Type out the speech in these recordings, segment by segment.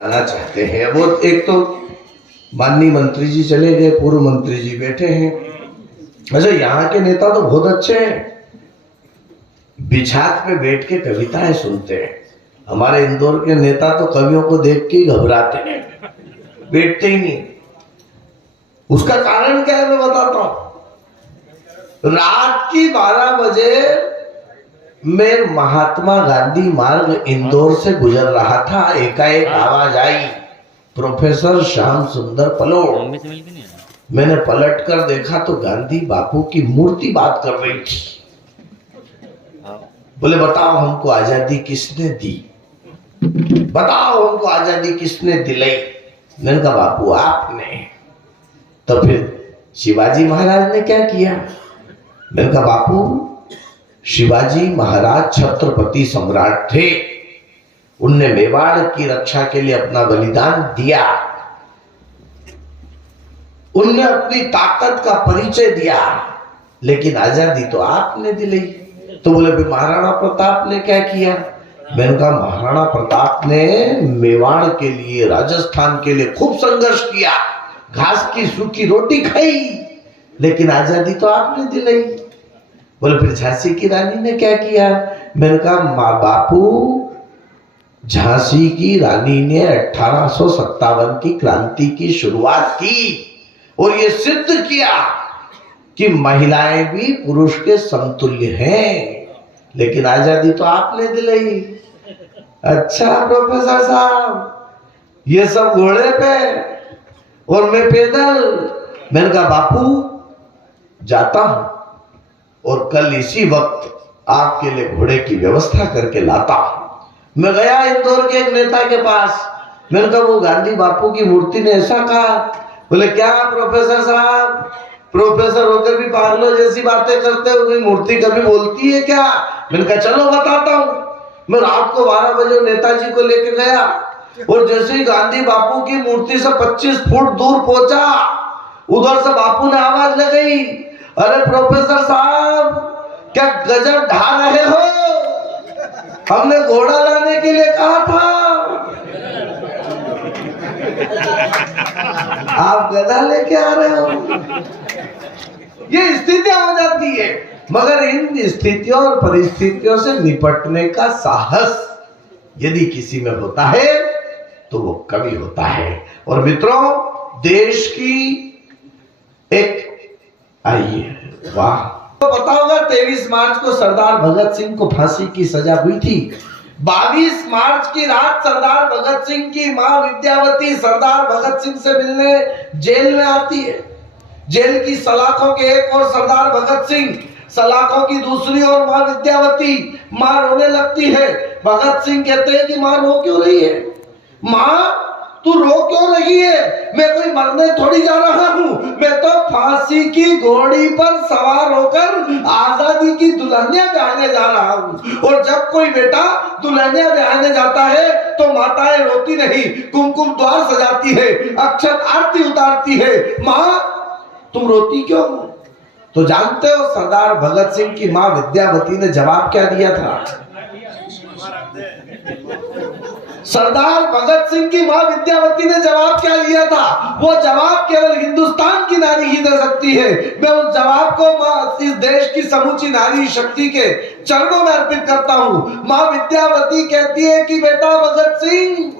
आना चाहते हैं। वो एक तो माननीय मंत्री जी चले गए, पूर्व मंत्री जी बैठे हैं। अच्छा, यहाँ के नेता तो बहुत अच्छे हैं, बिछात पे बैठ के कविताएं सुनते हैं। हमारे इंदौर के नेता तो कवियों को देख के घबराते हैं, बैठते ही नहीं। उसका कारण क्या है मैं बताता हूं। रात की 12 बजे मैं महात्मा गांधी मार्ग इंदौर से गुजर रहा था। एकाएक आवाज आई, प्रोफेसर श्याम सुंदर पलोड़। मैंने पलट कर देखा तो गांधी बापू की मूर्ति बात कर रही थी। बोले, बताओ हमको आजादी किसने दी, बताओ हमको आजादी किसने दिलाई। मैंने कहा बापू आपने। तो फिर शिवाजी महाराज ने क्या किया। मैंने कहा बापू शिवाजी महाराज छत्रपति सम्राट थे, उनने मेवाड़ की रक्षा के लिए अपना बलिदान दिया, उनने अपनी ताकत का परिचय दिया, लेकिन आजादी तो आपने दिलाई। तो बोले भी महाराणा प्रताप ने क्या किया। मैंने कहा महाराणा प्रताप ने मेवाड़ के लिए, राजस्थान के लिए खूब संघर्ष किया, घास की सूखी रोटी खाई, लेकिन आजादी तो आपने दिलाई। बोले फिर झांसी की रानी ने क्या किया। मैंने कहा माँ बापू झांसी की रानी ने 1857 की क्रांति की शुरुआत की और ये सिद्ध किया कि महिलाएं भी पुरुष के समतुल्य हैं, लेकिन आजादी तो आपने दिलाई। अच्छा प्रोफेसर साहब, ये सब घोड़े पे और मैं पैदल। मैंने कहा बापू जाता हूं और कल इसी वक्त आपके लिए घोड़े की व्यवस्था करके लाता हूं। मैं गया इंदौर के एक नेता के पास। मैंने कहा वो गांधी बापू की मूर्ति ने ऐसा कहा। बोले क्या प्रोफेसर साहब, प्रोफेसर होकर भी पागलों जैसी बातें करते हो, कोई मूर्ति कभी बोलती है क्या। मैंने कहा चलो बताता हूं। मैं रात को 12 बजे नेताजी को लेकर गया और जैसे ही गांधी बापू की मूर्ति से 25 फुट दूर पहुंचा, उधर से बापू ने आवाज लगाई, अरे प्रोफेसर साहब क्या गजब ढा रहे हो, हमने घोड़ा लाने के लिए कहा था, आप गधा लेके आ रहे हो। ये स्थितियां हो जाती है, मगर इन स्थितियों और परिस्थितियों से निपटने का साहस यदि किसी में होता है तो वो कवि होता है। और मित्रों, देश की एक आइए वाह, तो पता होगा 23 मार्च को सरदार भगत सिंह को फांसी की सजा हुई थी। 22 मार्च की रात सरदार भगत सिंह की मां विद्यावती सरदार भगत सिंह से मिलने जेल में आती है। जेल की सलाखों के एक और सरदार भगत सिंह, सलाखों की दूसरी ओर मां विद्यावती। मां रोने लगती है। भगत सिंह कहते हैं कि मां रो क्यों रही है। मां तू रो क्यों रही है, मैं कोई मरने थोड़ी जा रहा हूं, मैं तो फांसी की घोड़ी पर सवार होकर आजादी की दुल्हनिया बहाने जा रहा हूं। और जब कोई बेटा दुल्हनिया बहाने जाता है तो माताएं रोती नहीं, कुमकुम द्वार सजाती है, अक्षत आरती उतारती है। मां तुम रोती क्यों। तो जानते हो सरदार भगत सिंह की मां विद्यावती ने जवाब क्या दिया था। सरदार भगत सिंह की मां विद्यावती ने जवाब क्या दिया था। वो जवाब केवल हिंदुस्तान की नारी ही दे सकती है। मैं उस जवाब को इस देश की समूची नारी शक्ति के चरणों में अर्पित करता हूं। मां विद्यावती कहती है कि बेटा भगत सिंह,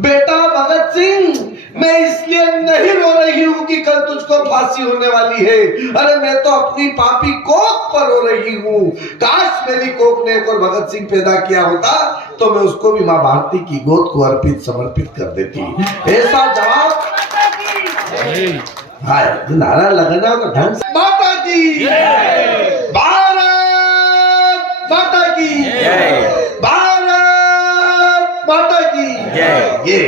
बेटा भगत सिंह, मैं इसलिए नहीं रो रही हूं कि कल तुझको फांसी होने वाली है। अरे मैं तो अपनी पापी कोख पर रो रही हूं। काश मेरी कोख ने एक और भगत सिंह पैदा किया होता तो मैं उसको भी मां भारती की गोद को अर्पित समर्पित कर देती। ऐसा जवाब नारा लगाना तो ढंग से। माता की भारत माता की, भारत माता की ये